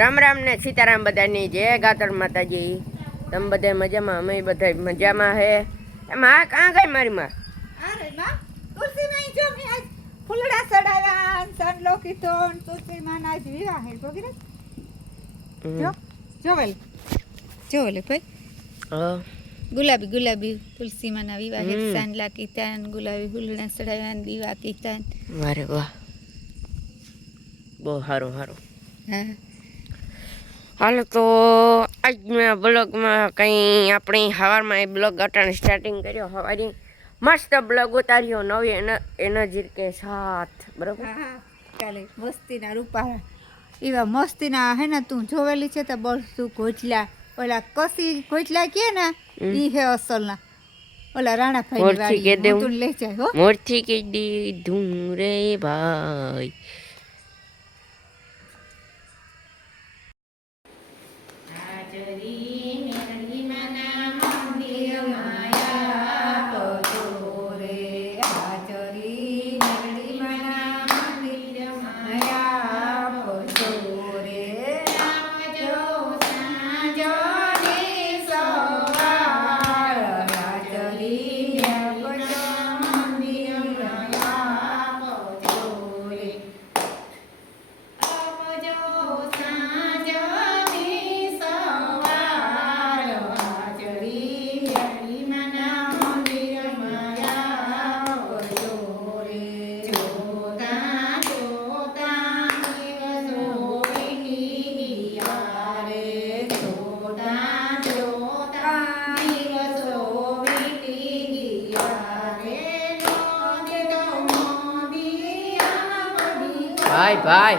રામ રામ ને સીતારામ બધાની જય ગાતર માતાજી. તમે બધા મજામાં? અમે બધા મજામાં હે. એમાં કાં ગઈ મારી માં? અરે માં તુલસી માં જો મે આજ ફૂલડા ચડાવ્યા સંડલો કીધો તુલસી માં આજ વિવાહ હે વગેરે જો જોવેલ ભાઈ ગુલાબી ગુલાબી તુલસી માં ના વિવાહ હે સંડલા કીધા ગુલાબી ફૂલડા ચડાવ્યા દીવા કીધા. વારે વાહ, બહુ સારું સારું. હા હાલો તો આજ મેં બ્લોગમાં કંઈ આપણી સવારમાં એ બ્લોગ અટાણે સ્ટાર્ટિંગ કર્યો. સવારી મસ્ત બ્લોગ ઉતાર્યો નવી એનર્જી કે સાથ, બરાબર. હા કાલે મસ્તીના રૂપા એવા મસ્તીના હે ને તું જોવેલી છે તો બસ તું ઘોચલા ઓલા કસી ઘોચલા કે ને ઈ હે અસલના ઓલા રાણાભાઈ ની વાડી તું લઈ જાય હો મોરથી કે દીધું રે ભાઈ. ભાઈ ભાઈ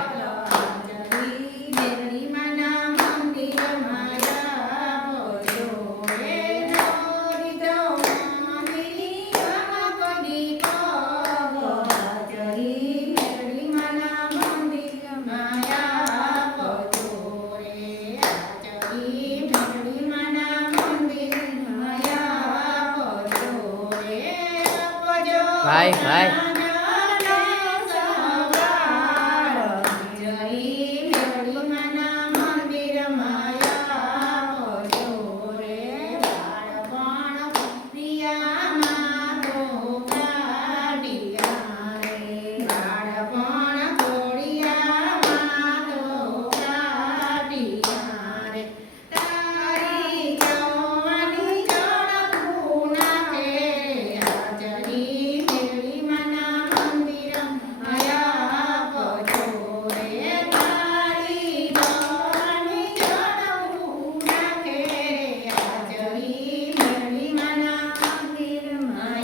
ભાઈ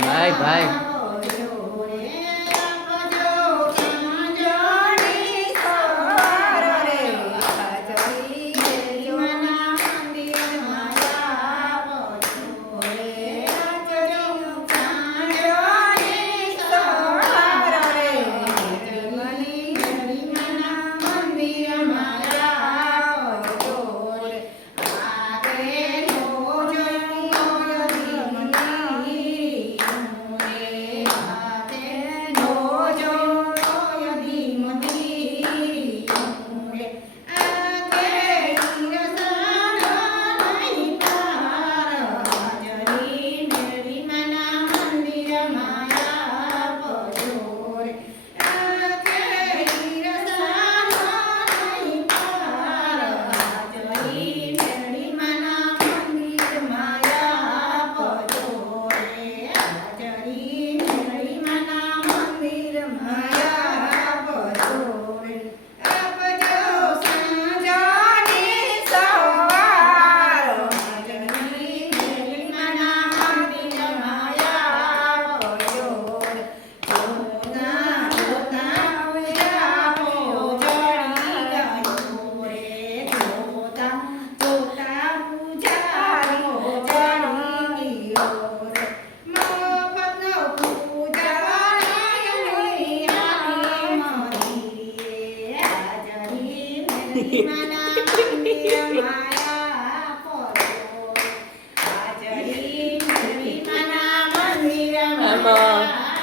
ભાઈ ભાઈ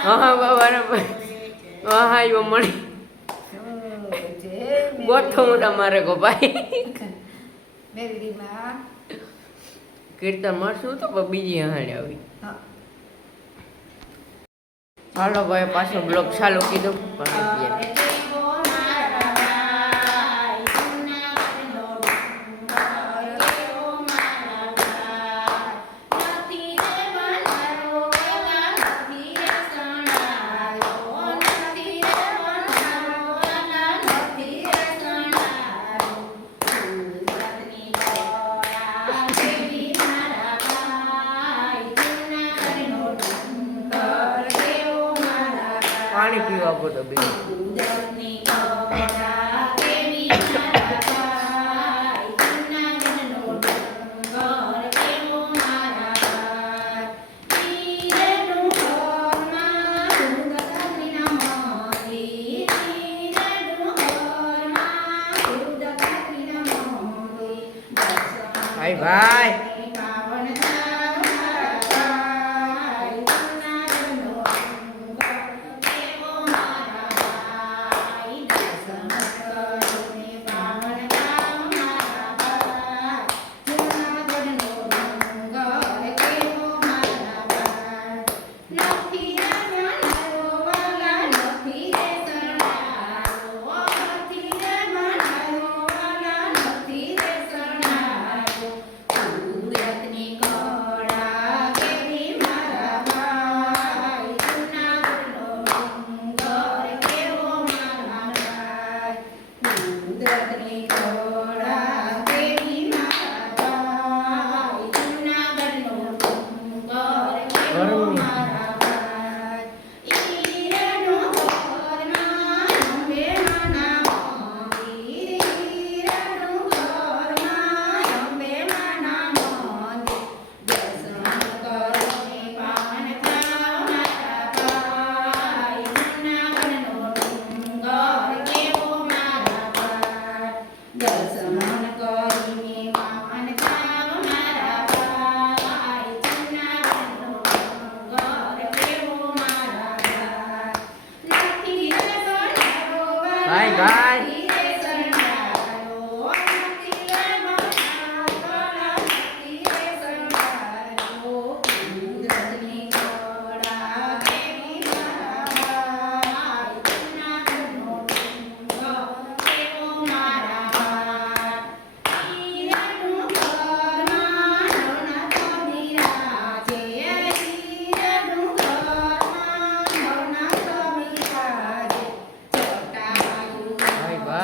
હા બરાબર. હા આવ્યો મળી ગોઠો તમારે ગોપાઈ મેલડીમાં કીર્તન મળશું તો પણ બીજી હાણે આવી હા હાલો ભાઈ પાછો બ્લોગ ચાલુ કીધું પણ અત્યારે પાણી પીવા પડે બીજું ભાઈ ભાઈ ભાઈ ભાઈ ભાઈ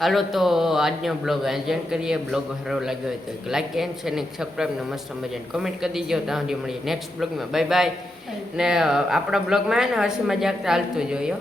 હાલો તો આજનો બ્લોગ એન્જોય કરીએ. બ્લોગ સારો લાગ્યો હોય તો એક લાઈક એન્ડ શેર ને સબસ્ક્રાઈબ ને મસ્ત મજાને કમેન્ટ કરી દીજો. ત્યાં સુધી મળીએ નેક્સ્ટ બ્લોગમાં. Bye bye. ને આપણા બ્લોગમાં હે ને હસી મજાક ચાલતું જોઈએ.